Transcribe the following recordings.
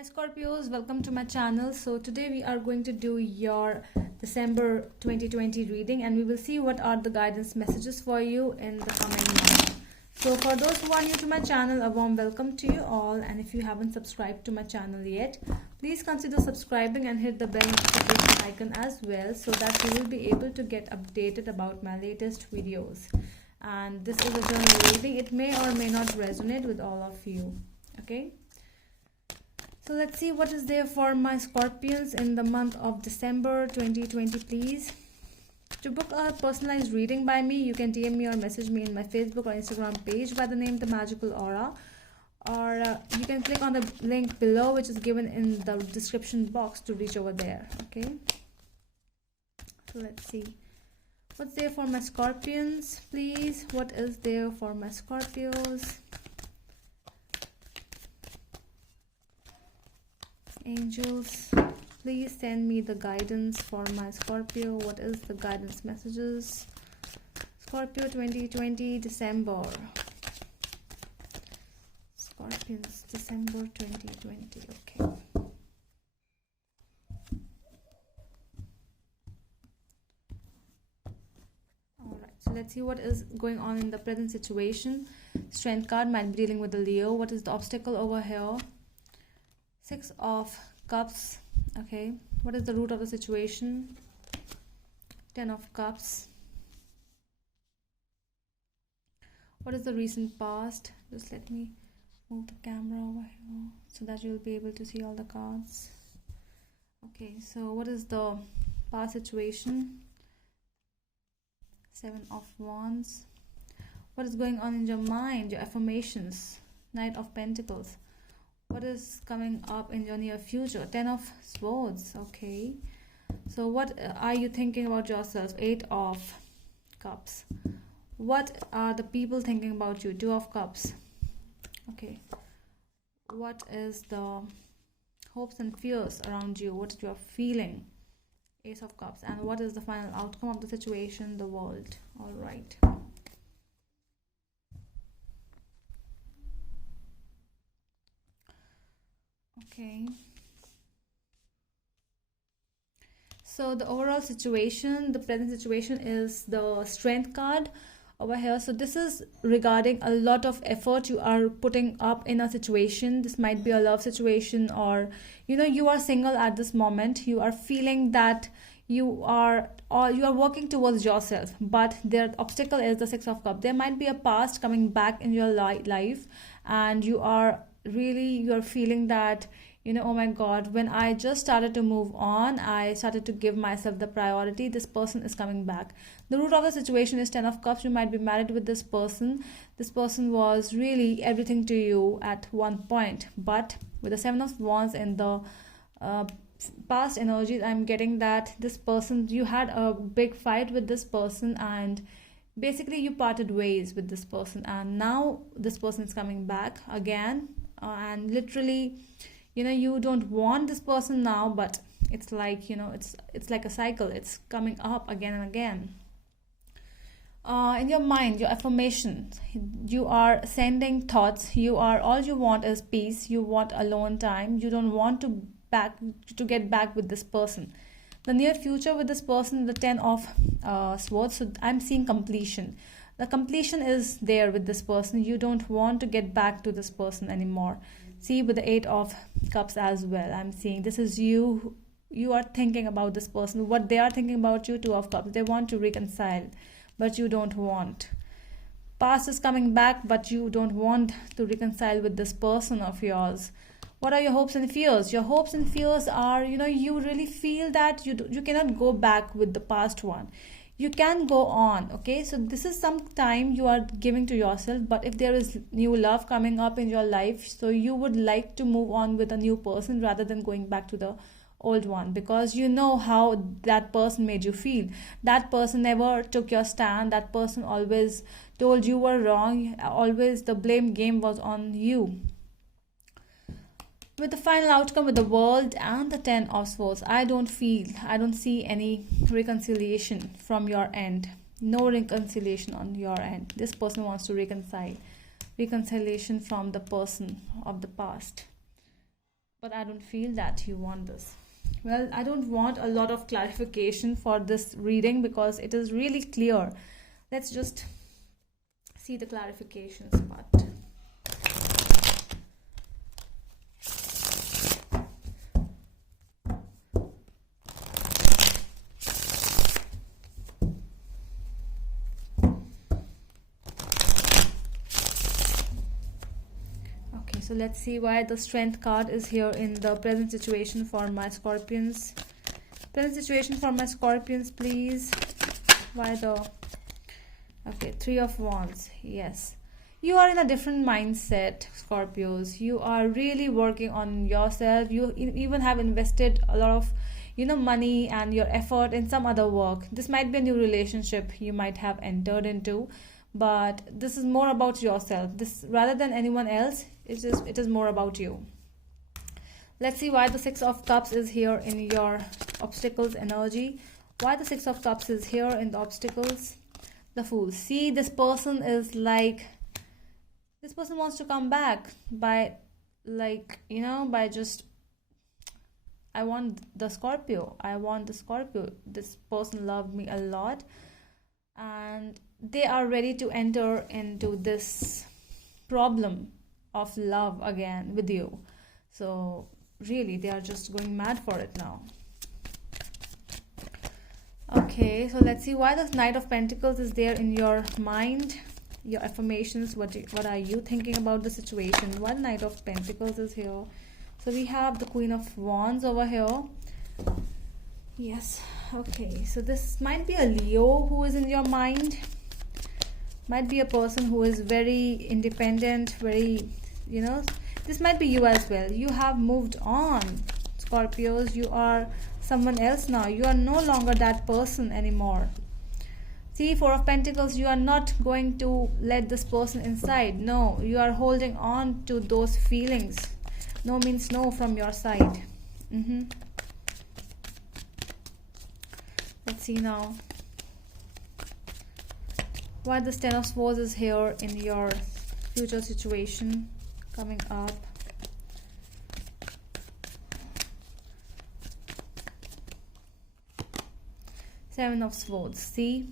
Hi Scorpios, welcome to my channel. So today we are going to do your December 2020 reading and we will see what are the guidance messages for you in the coming month. So for those who are new to my channel, a warm welcome to you all, and if you haven't subscribed to my channel yet, please consider subscribing and hit the bell notification icon as well so that you will be able to get updated about my latest videos. And this is a general reading. It may or may not resonate with all of you. Okay. So let's see what is there for my Scorpions in the month of December 2020, please. To book a personalized reading by me, you can DM me or message me in my Facebook or Instagram page by the name The Magical Aura. Or you can click on the link below, which is given in the description box to reach over there. Okay. So let's see. What's there for my Scorpions, please? What is there for my Scorpios? Angels, please send me the guidance for my Scorpio. What is the guidance messages? Scorpio 2020 December. Scorpions December 2020. Okay. Alright, so let's see what is going on in the present situation. Strength card might be dealing with the Leo. What is the obstacle over here? Six of Cups. Okay, what is the root of the situation? 10 of Cups. What is the recent past? Just let me move the camera over here so that you'll be able to see all the cards. Okay, so what is the past situation? 7 of Wands. What is going on in your mind? Your affirmations. Knight of Pentacles. What is coming up in your near future? 10 of Swords. Okay, so what are you thinking about yourself? 8 of Cups. What are the people thinking about you? 2 of Cups. Okay, what is the hopes and fears around you? What you are feeling? Ace of Cups. And what is the final outcome of the situation? The World. All right. Okay, so the overall situation, the present situation, is the Strength card over here. So this is regarding a lot of effort you are putting up in a situation. This might be a love situation, or you are single at this moment. You are feeling that you are working towards yourself, but their obstacle is the Six of Cups. There might be a past coming back in your life, and you are feeling that oh my god, when I just started to move on, I started to give myself the priority, this person is coming back. The root of the situation is 10 of Cups. You might be married with this person. This person was really everything to you at one point, but with the 7 of Wands in the past energies, I'm getting that this person, you had a big fight with this person, and basically you parted ways with this person, and now this person is coming back again, and literally you don't want this person now, but it's like it's like a cycle. It's coming up again and again. In your mind, your affirmations, you are sending thoughts. All you want is peace. You want alone time. You don't want to get back with this person. The near future with this person, the 10 of Swords. So I'm seeing completion. The completion is there with this person. You don't want to get back to this person anymore. See, with the 8 of Cups as well, I'm seeing this is you are thinking about this person, what they are thinking about you. 2 of Cups. They want to reconcile, but you don't want. Past is coming back, but you don't want to reconcile with this person of yours. What are your hopes and fears? Your hopes and fears are, you really feel that you cannot go back with the past one. You can go on. Okay, so this is some time you are giving to yourself, but if there is new love coming up in your life, so you would like to move on with a new person rather than going back to the old one, because you know how that person made you feel. That person never took your stand. That person always told you were wrong. Always the blame game was on you. With the final outcome with the World and the 10 of Swords, I don't see any reconciliation from your end. No reconciliation on your end. This person wants to reconcile. Reconciliation from the person of the past. but I don't feel that you want this. Well, I don't want a lot of clarification for this reading because it is really clear. Let's just see the clarifications part. So let's see why the Strength card is here in the present situation for my Scorpions. Present situation for my Scorpions, please. Why the... Okay, Three of Wands. Yes. You are in a different mindset, Scorpios. You are really working on yourself. You even have invested a lot of, money and your effort in some other work. This might be a new relationship you might have entered into, but this is more about yourself. This, rather than anyone else, it is more about you. Let's see why the Six of Cups is here in your obstacles energy. Why the Six of Cups is here in the obstacles. The Fool. See, this person is like, this person wants to come back by, by just, I want the Scorpio. I want the Scorpio. This person loved me a lot, and they are ready to enter into this problem of love again with you. So really, they are just going mad for it now. Okay, so let's see why the Knight of Pentacles is there in your mind, your affirmations. What are you thinking about the situation? Why the Knight of Pentacles is here? So we have the Queen of Wands over here. Yes. Okay, so this might be a Leo who is in your mind. Might be a person who is very independent, very, this might be you as well. You have moved on, Scorpios. You are someone else now. You are no longer that person anymore. See, Four of Pentacles, you are not going to let this person inside. No, you are holding on to those feelings. No means no from your side. Let's see now why the Ten of Swords is here in your future situation coming up. Seven of Swords. See,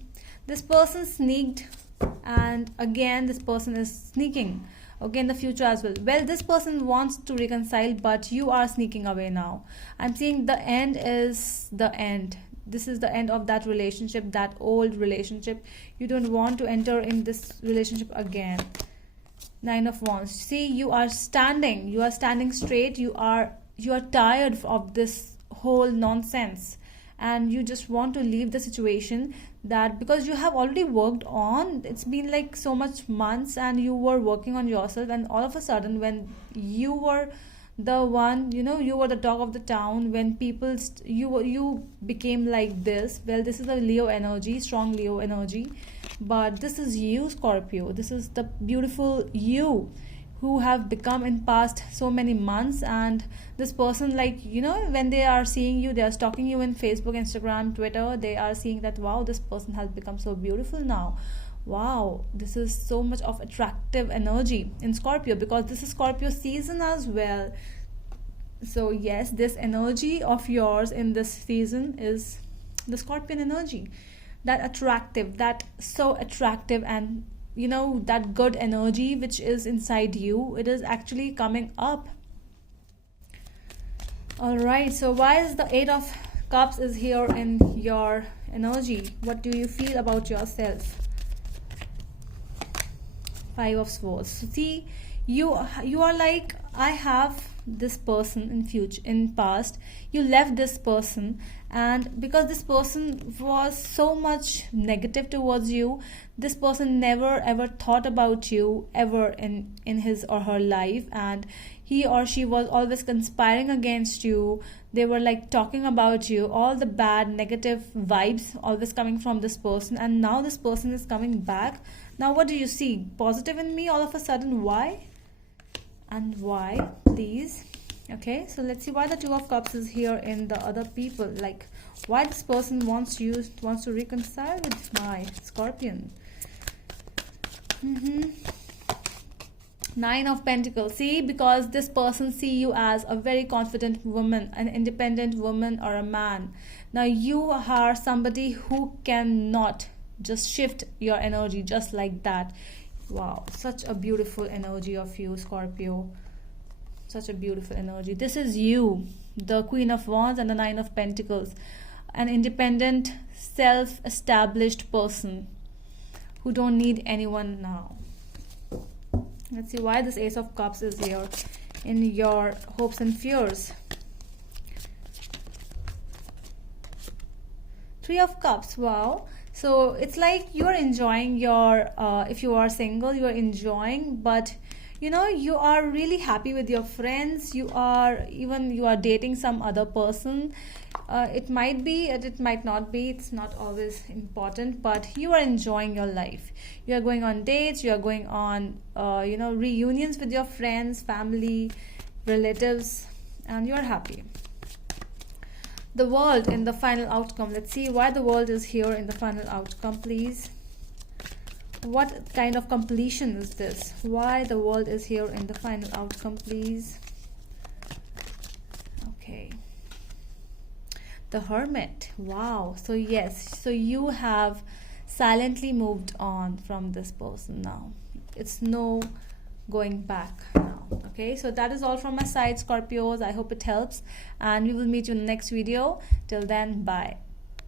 this person sneaked, and again this person is sneaking. Okay, in the future as well. Well, this person wants to reconcile, but you are sneaking away now. I'm seeing the end is the end. This is the end of that relationship, that old relationship. You don't want to enter in this relationship again. Nine of Wands. See, you are standing straight. You are tired of this whole nonsense, and you just want to leave the situation, that because you have already worked on, it's been like so much months and you were working on yourself, and all of a sudden when you were the one, you were the talk of the town, when people you became like this. Well, this is a Leo energy, strong Leo energy, but this is you, Scorpio. This is the beautiful you who have become in past so many months. And this person, when they are seeing you, they are stalking you in Facebook, Instagram, Twitter, they are seeing that, wow, this person has become so beautiful now. Wow, this is so much of attractive energy in Scorpio, because this is Scorpio season as well. So yes, this energy of yours in this season is the Scorpion energy, that attractive, that so attractive, and that good energy which is inside you, it is actually coming up. All right, so why is the Eight of Cups is here in your energy? What do you feel about yourself? Five of Swords. See, you are like, I have this person in past. You left this person, and because this person was so much negative towards you, this person never ever thought about you ever in his or her life, and he or she was always conspiring against you. They were like talking about you, all the bad negative vibes always coming from this person, and now this person is coming back. Now what do you see? Positive in me all of a sudden. Why? And why, please? Okay, so let's see why the Two of Cups is here in the other people. Like, why this person wants to reconcile with my Scorpion. Nine of Pentacles. See, because this person see you as a very confident woman, an independent woman or a man. Now you are somebody who cannot just shift your energy just like that. Wow, such a beautiful energy of you, Scorpio. Such a beautiful energy. This is you, the Queen of Wands and the Nine of Pentacles. An independent, self-established person who don't need anyone now. Let's see why this Ace of Cups is here in your hopes and fears. Three of Cups. Wow. So it's like you're enjoying your, if you are single, you are enjoying, but you know, you are really happy with your friends. You are dating some other person. It might be, it might not be. It's not always important, but you are enjoying your life. You are going on dates. You are going on, reunions with your friends, family, relatives, and you are happy. The World in the final outcome. Let's see why the World is here in the final outcome, please. What kind of completion is this? Why the World is here in the final outcome, please? Okay. The Hermit. Wow. So yes, so you have silently moved on from this person now. It's no going back now. Okay, so that is all from my side, Scorpios. I hope it helps, and we will meet you in the next video. Till then, bye.